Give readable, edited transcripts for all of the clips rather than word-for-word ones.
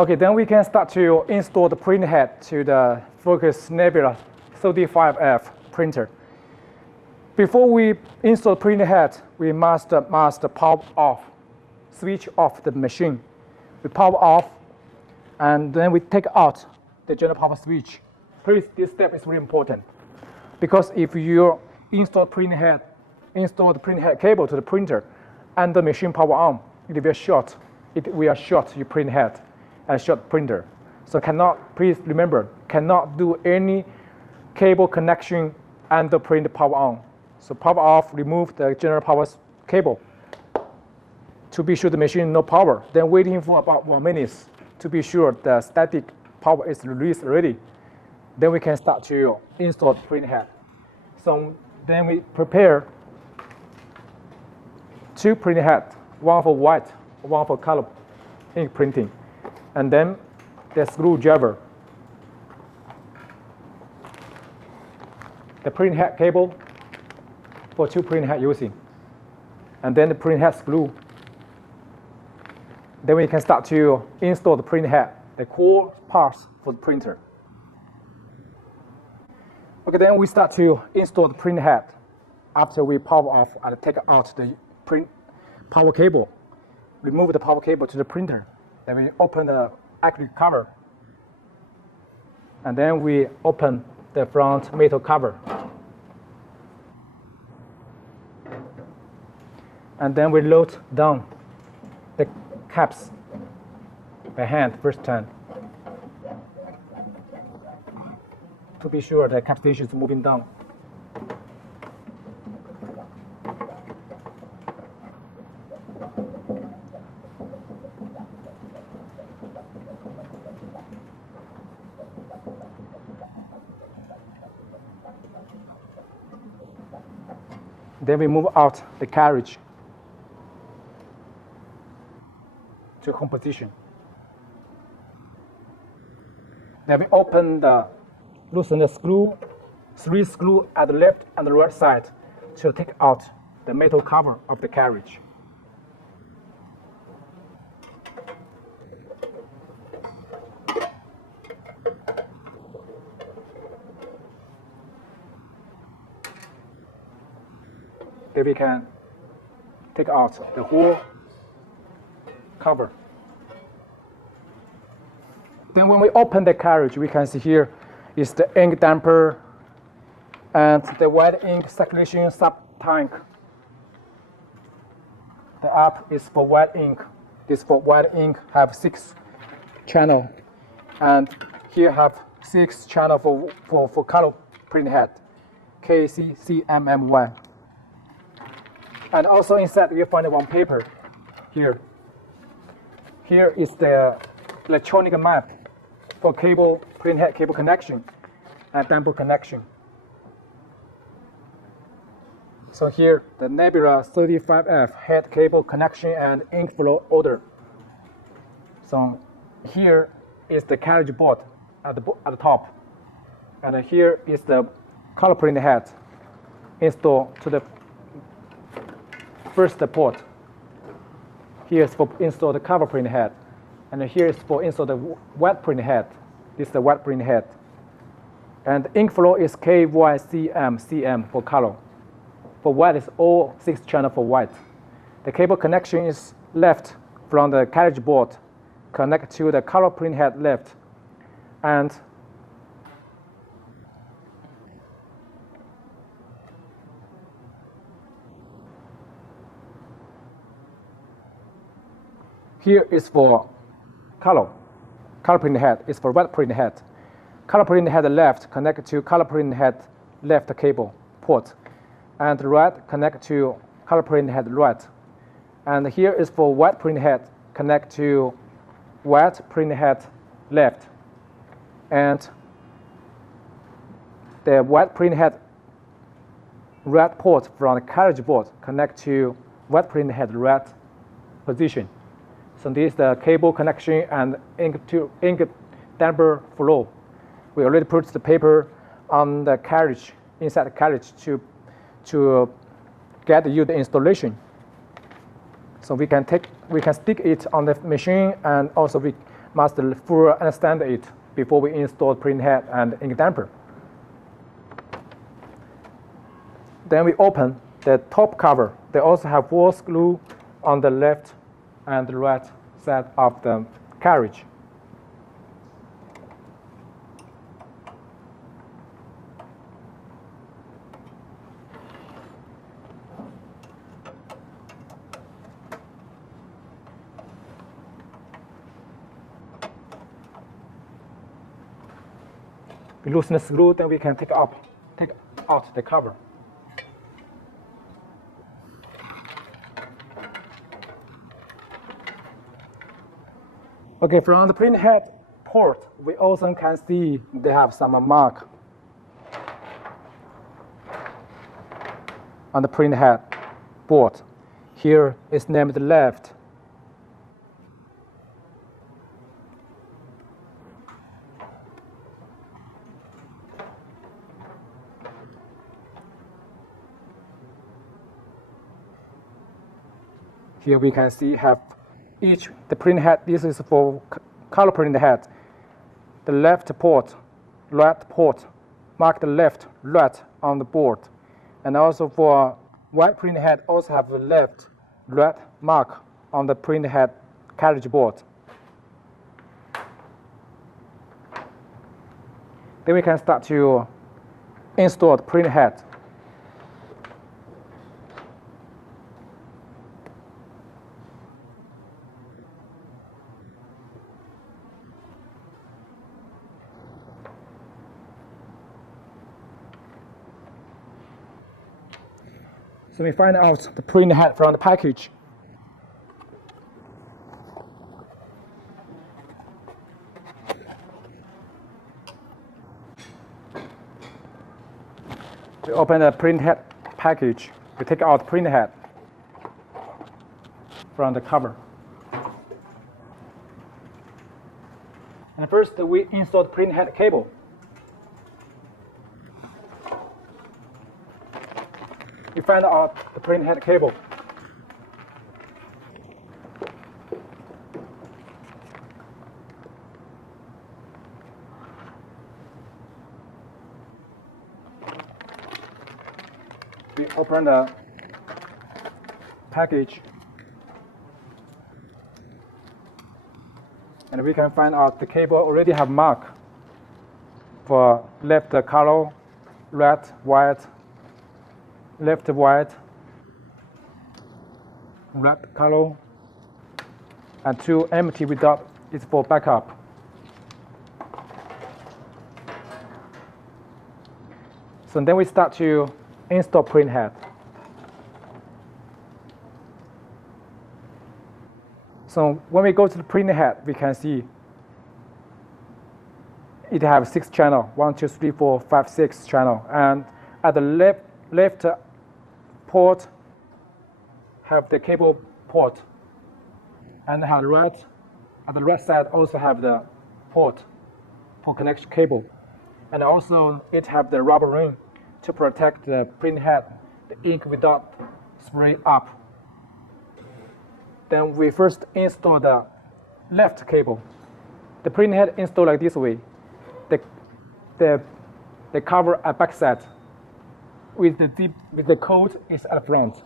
Okay, then we can start to install the printhead to the Focus Nebula-35F printer. Before we install the printhead, we must power off, switch off the machine. We power off, and then we take out the general power switch. Please, this step is really important, because if you install the printhead cable to the printer and the machine power on, it will short. It will short your printhead and short printer. So please remember, cannot do any cable connection and the print power on. So power off, remove the general power cable to be sure the machine no power. Then waiting for about 1 minute to be sure the static power is released already. Then we can start to install the printhead. So then we prepare 2 printheads, one for white, one for color ink printing, and then the screwdriver, the printhead cable for 2 printhead using, and then the printhead screw. Then we can start to install the printhead, the core parts for the printer. Okay, then we start to install the printhead after we power off and take out the power cable. Remove the power cable to the printer. Then we open the acrylic cover. And then we open the front metal cover. And then we load down the caps by hand first time, to be sure the cap station is moving down. Then we move out the carriage to home position. Then we loosen the screw, 3 screws at the left and the right side to take out the metal cover of the carriage. Then we can take out the whole cover. Then when we open the carriage, we can see here is the ink damper and the white ink circulation sub-tank. The up is for white ink. This for white ink have 6 channel, and here have 6 channel for color printhead, KCCMM1. And also inside you find one paper here. Here is the electronic map for printhead cable connection and damper connection. So here the Nebula-35F head cable connection and ink flow order. So here is the carriage board at the top, and here is the color printhead installed to the first port. Here is for install the cover printhead, and here is for install the wet printhead. This is the wet printhead, and ink flow is KYCM for color. For white is all 6 channel for white. The cable connection is left from the carriage board, connect to the color printhead left, and here is for color. Color printhead is for white printhead. Color printhead left connect to color printhead left cable port, and right connect to color printhead right. And here is for white printhead connect to white printhead left, and the white printhead right port from the carriage board connect to white printhead right position. So this is the cable connection and ink damper flow. We already put the paper on the carriage, inside the carriage to get you the installation. So we can stick it on the machine, and also must fully understand it before we install printhead and ink damper. Then we open the top cover. They also have 4 screws on the left and the right side of the carriage. We loosen the screw, then we can take out the cover. Okay, from the printhead port, we also can see they have some mark on the printhead board. Here is named left. Here we can see the printhead. This is for color printhead. The left port, right port, mark the left, right on the board. And also for white printhead, also have the left, right mark on the printhead carriage board. Then we can start to install the printhead. So we find out the printhead from the package. We open the printhead package. We take out the printhead from the cover. And first we install the printhead cable. We find out the printhead cable. We open the package, and we can find out the cable already have mark for left color, right, white, left white, right color, and 2 empty without is for backup. So then we start to install printhead. So when we go to the printhead, we can see it has 6 channels, 1, 2, 3, 4, 5, 6 channels, and at the left port have the cable port, and at the right side also have the port for connection cable, and also it have the rubber ring to protect the printhead, the ink without spray up. Then we first install the left cable. The printhead installed like this way. The cover at back side with the code is at the front.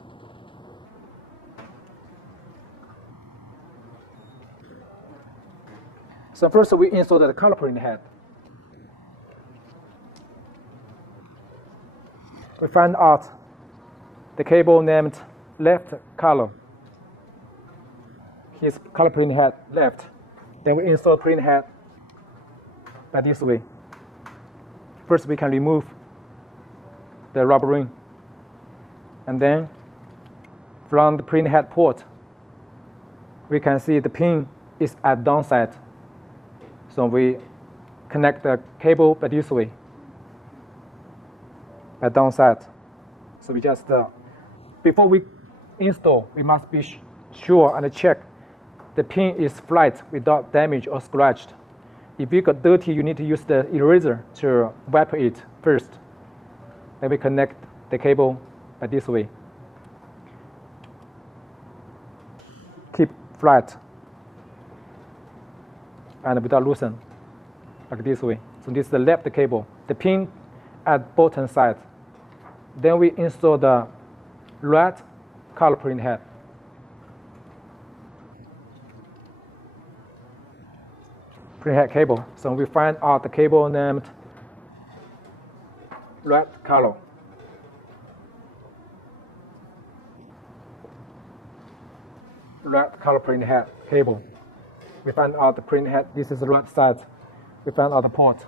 So first we install the color printhead. We find out the cable named left color. Here's color printhead left. Then we install printhead by this way. First we can remove the rubber ring, and then from the printhead port we can see the pin is at downside. So we connect the cable by this way, at downside. So we just before we install, we must be sure and check the pin is flat without damage or scratched. If you got dirty, you need to use the eraser to wipe it first. Then we connect the cable by this way. Keep flat. and without loosen, like this way. So this is the left cable, the pin at bottom side. Then we install the red color printhead. Printhead cable. So we find out the cable named red color. Red color printhead cable. We find out the printhead. This is the right side. We find out the port.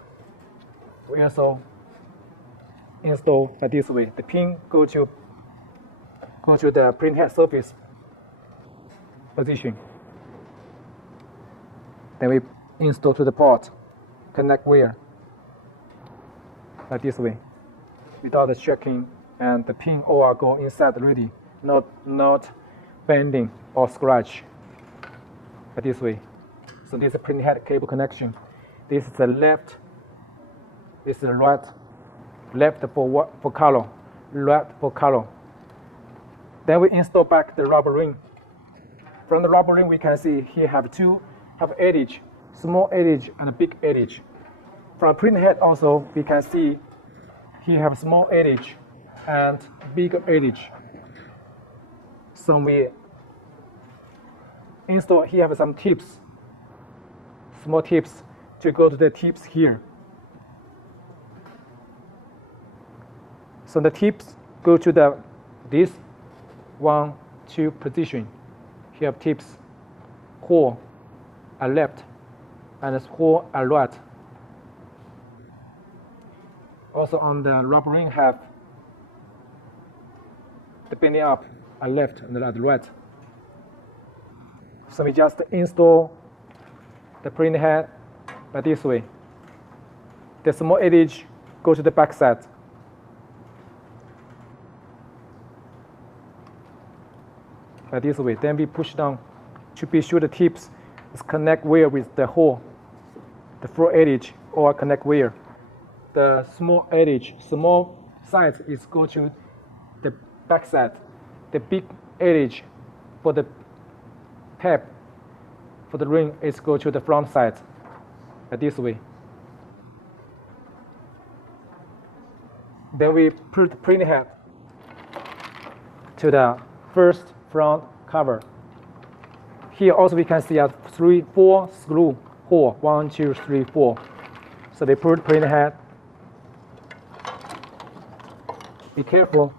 We also install like this way. The pin go to the printhead surface position. Then we install to the port, connect wire like this way, without the checking, and the pin all go inside already, not bending or scratch like this way. So this is a printhead cable connection. This is the left. This is the right. Left for color, right for color. Then we install back the rubber ring. From the rubber ring, we can see here have edge, small edge and a big edge. From printhead also, we can see here have small edge and big edge. So we install here have some tips, small tips to go to the tips here. So the tips go to this 1, 2 position. Here have tips, hole at left and hole at right. Also on the rubber ring have the bending up at left and at right. So we just install the printhead by this way. The small edge go to the back side. By this way, then we push down to be sure the tips is connect wire with the hole, the front edge or connect wire. The small edge, small side is go to the back side. The big edge for the tab, for the ring is go to the front side. By this way. Then we put the printhead to the first front cover. Here also we can see 4 screw hole, 1, 2, 3, 4. So we put printhead. Be careful,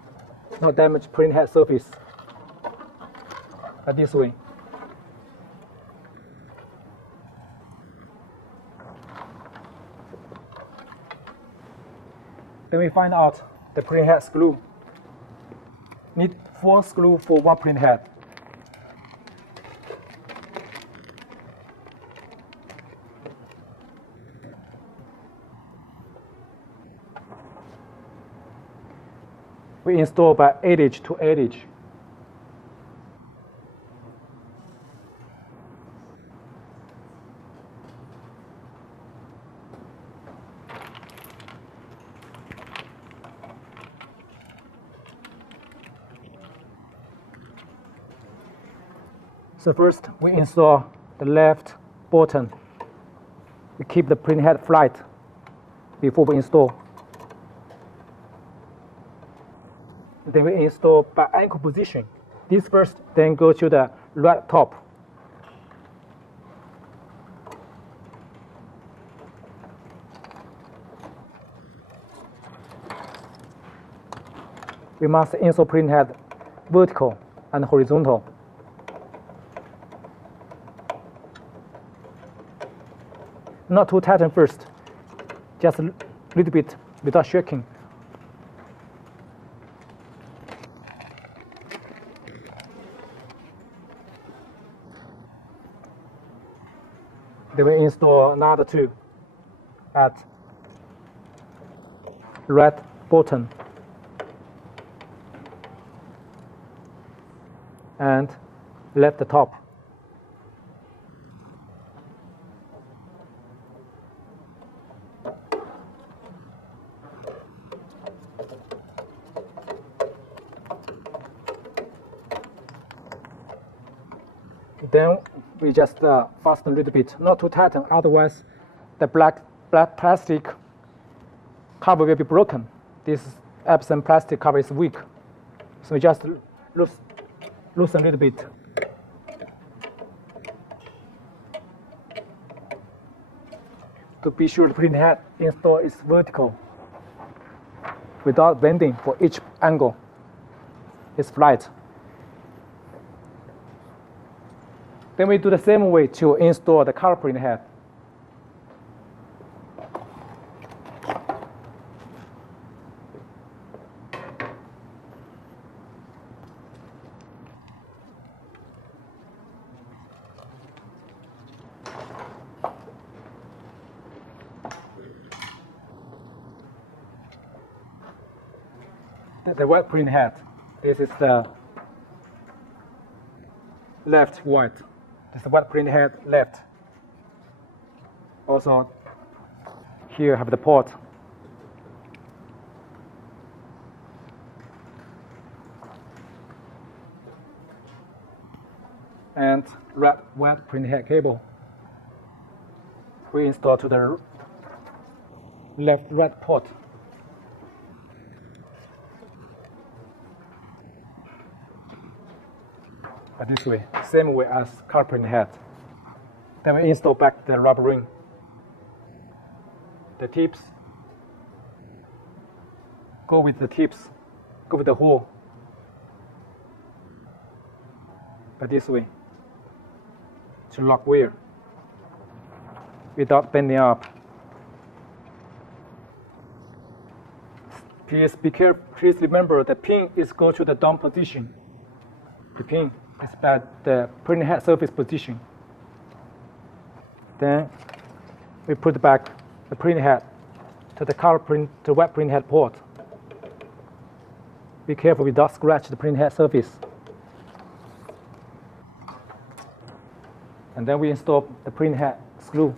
not damage printhead surface. Like this way. Then we find out the printhead screw. Need 4 screws for 1 printhead. We install by edge to edge. So first, we install the left button. We keep the printhead flat before we install. Then we install by ankle position. This first, then go to the right top. We must install printhead vertical and horizontal. Not too tighten first, just a little bit without shaking. Then we install another 2 at right bottom and left top. Then we just fasten a little bit, not too tight, otherwise the black plastic cover will be broken. This Epson plastic cover is weak, so we just loosen a little bit. To be sure the printhead install is vertical without bending for each angle. It's flat. Then we do the same way to install the color printhead. The white printhead. This is the left white. This is the white printhead left. Also, here I have the port. And red white printhead cable. We install to the left right port. This way, same way as color printhead. Then we install back the rubber ring. The tips go with the tips, go with the hole. But this way, to lock wire without bending up. Please be careful. Please remember the pin is go to the down position. The pin is at the printhead surface position. Then we put back the printhead to the color print to wet printhead port. Be careful without scratch the printhead surface. And then we install the printhead screw.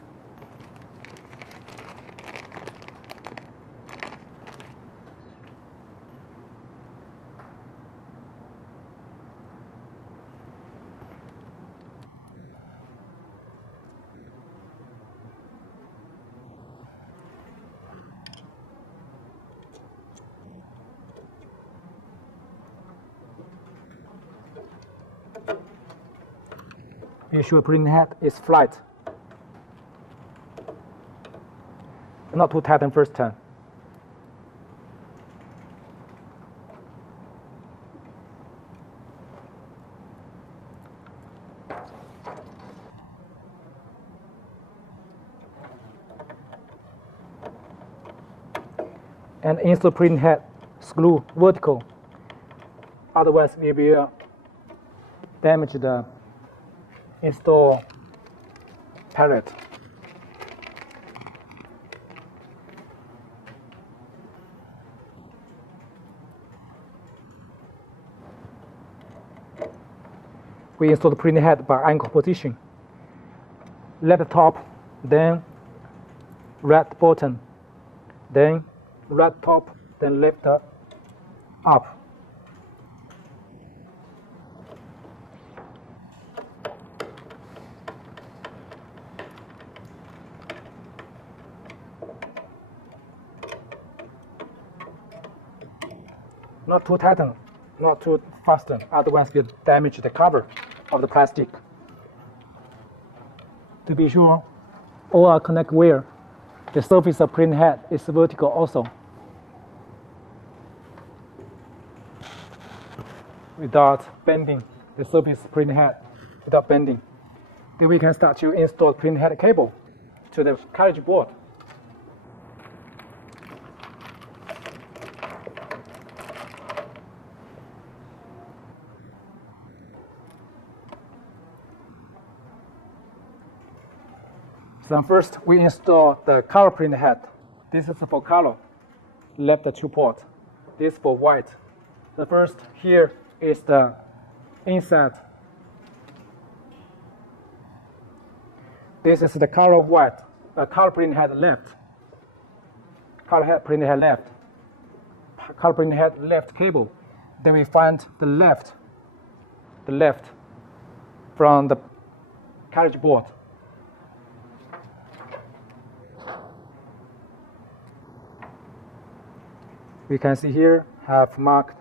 Make sure printhead is flat. Not too tight in first time. And install printhead screw vertical. Otherwise, we will damage the install pallet. We install the printhead by angle position. Left top, then right bottom, then right top, then left up. Not too tighten, not too fasten, otherwise will damage the cover of the plastic. To be sure, all our connect wire, the surface of printhead is vertical also. Without bending the surface printhead, without bending. Then we can start to install printhead cable to the carriage board. Then first we install the color printhead. This is for color, left 2 port. This for white. The first here is the inside. This is the color white, color printhead left. Color printhead left. Color printhead left cable. Then we find the left from the carriage board. We can see here have marked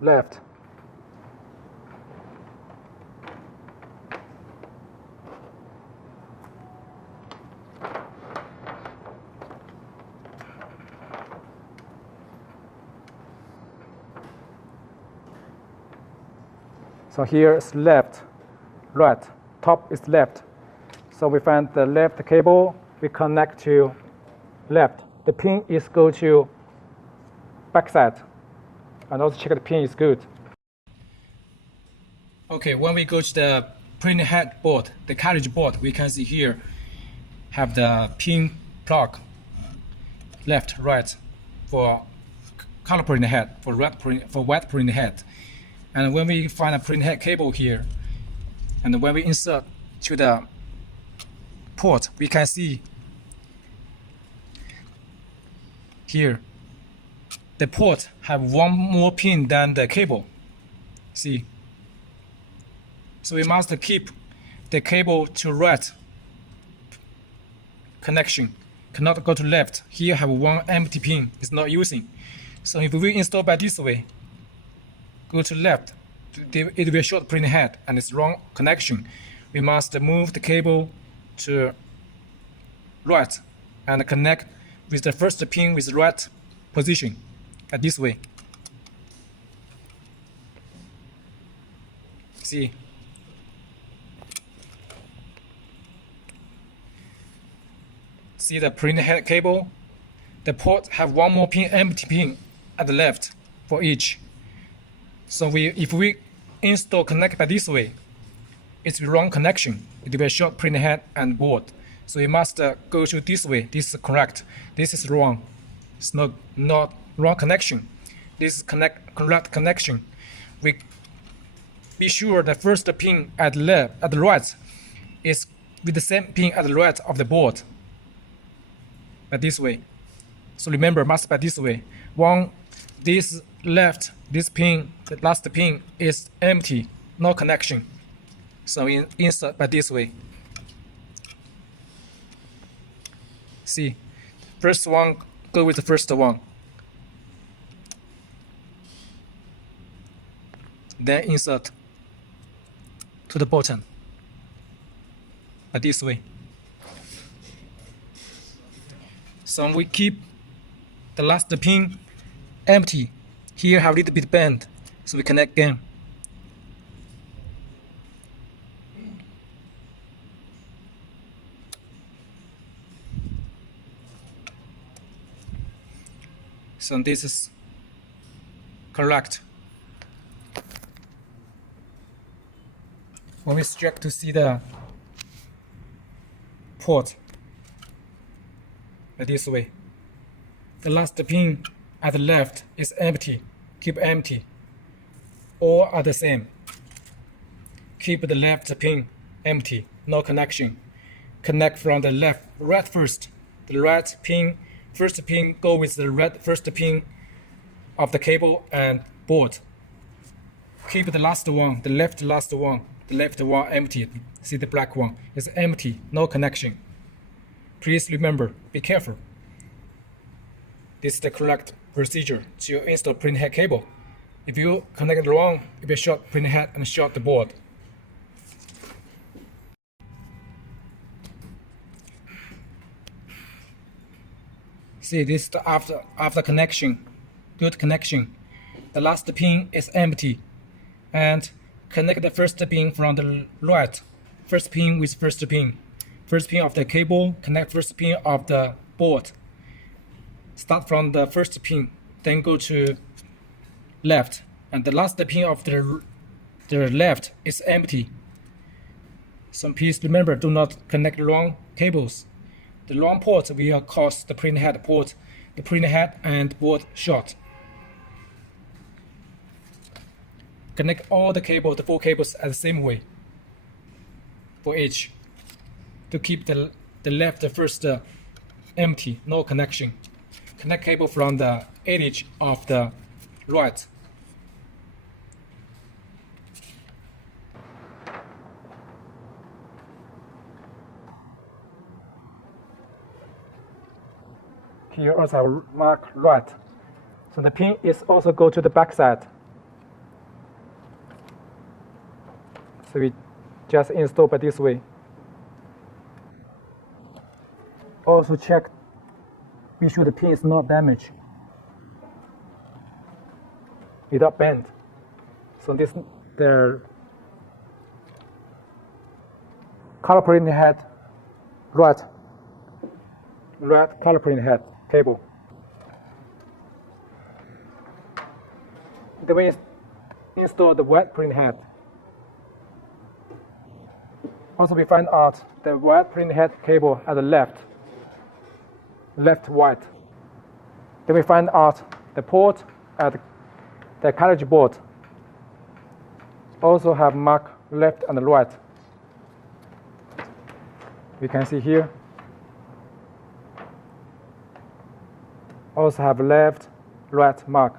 left. So here is left, right, top is left. So we find the left cable, we connect to left. The pin is go to backside, and also check the pin is good. Okay, when we go to the printhead board, the carriage board, we can see here have the pin plug, left, right, for color printhead, for white printhead. And when we find a printhead cable here, and when we insert to the port, we can see here the port have one more pin than the cable. See? So we must keep the cable to right connection, cannot go to left. Here have one empty pin, it's not using. So if we install by this way, go to left, it will show the printhead and it's wrong connection. We must move the cable to right and connect with the first pin with right position, at this way. See? See the printhead cable? The port have one more pin, empty pin at the left for each. So if we install connect by this way, it's the wrong connection. It will show printhead and board. So we must go to this way. This is correct. This is wrong. It's not wrong connection. This is correct connection. We be sure the first pin at the right is with the same pin at the right of the board. By this way. So remember, must by this way. This left, this pin, the last pin is empty, no connection. So we insert by this way. See, first one, go with the first one. Then insert to the bottom by this way. So we keep the last pin empty. Here have a little bit bend, so we connect again. So this is correct. When we check to see the port, by this way, the last pin at the left is empty. Keep empty. All are the same. Keep the left pin empty, no connection. Connect from the right first. The right pin, first pin go with the first pin of the cable and board. Keep the last one, the left one empty. See the black one is empty, no connection. Please remember, be careful. This is the correct procedure to install printhead cable. If you connect it wrong, it will short printhead and short the board. See, this is the after connection, good connection. The last pin is empty, and connect the first pin from the right. First pin with first pin. First pin of the cable, connect first pin of the board. Start from the first pin, then go to left, and the last pin of the left is empty. So please remember, do not connect wrong cables. The wrong port will cause the printhead port, the printhead and board short. Connect all the cables, the 4 cables at the same way for each, to keep the left first empty, no connection. Connect cable from the edge of the right. Here also have mark right. So the pin is also go to the back side. So we just install by this way. Also check, be sure the pin is not damaged, without bend. So this the color print head, right color print head cable. Then we install the white print head. Also, we find out the white print head cable at the left white. Then we find out the port at the cartridge board also have mark left and right. We can see here. Also have left, right mark.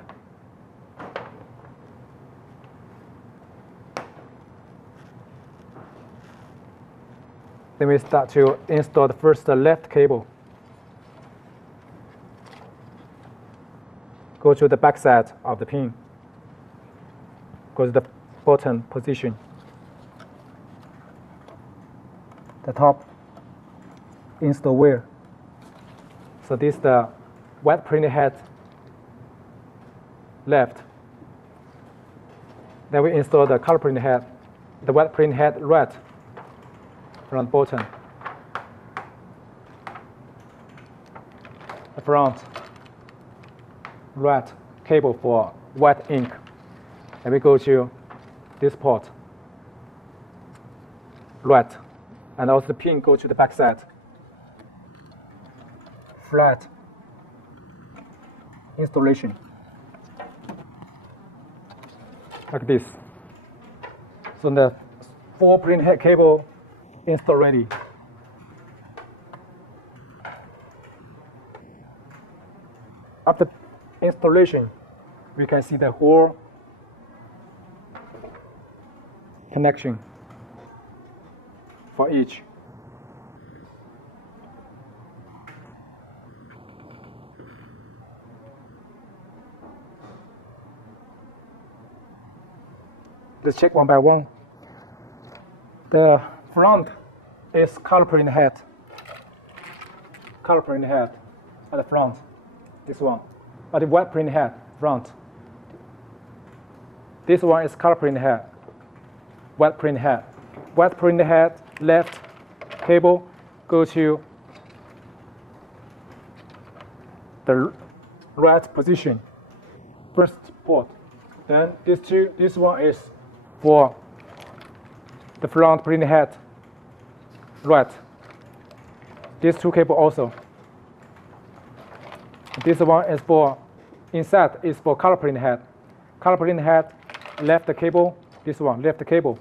Then we start to install the first left cable. Go to the back side of the pin. Go to the bottom position. The top install wire. So this is the white print head left. Then we install the color print head, the white print head right. Front bottom, the front right cable for white ink. And we go to this port, right, and also the pin go to the back side. Flat installation, like this. So the 4 print head cable install ready. After installation, we can see the whole connection for each. Let's check one by one. The front is color print head. Color print head at the front, this one. But the white print head front. This one is color print head, white print head. White print head left cable go to the right position, first port. Then this one is for the front print head right. These 2 cable also. This one is for inside is for color print head. Color print head left cable. This one left cable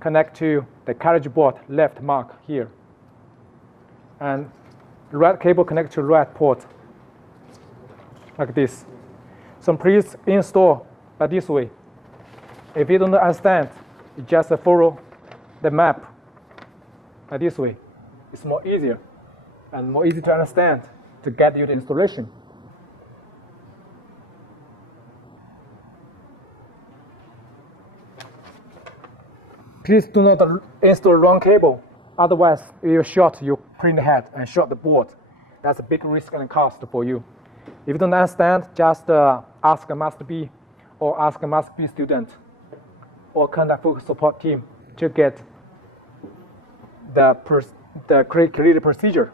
connect to the cartridge board left mark here. And right cable connect to right port like this. So please install by this way. If you don't understand, you just follow the map by this way. It's more easier and more easy to understand to get you the installation. Please do not install wrong cable, otherwise you will short your print head and short the board. That's a big risk and cost for you. If you don't understand, just ask a Master B or ask a Master B student or contact Focus support team to get the created procedure.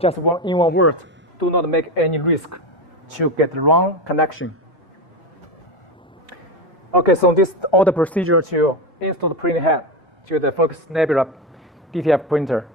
Just in one word, do not make any risk to get the wrong connection. Okay, so this is all the procedure to install the print head to the Focus Nebula DTF printer.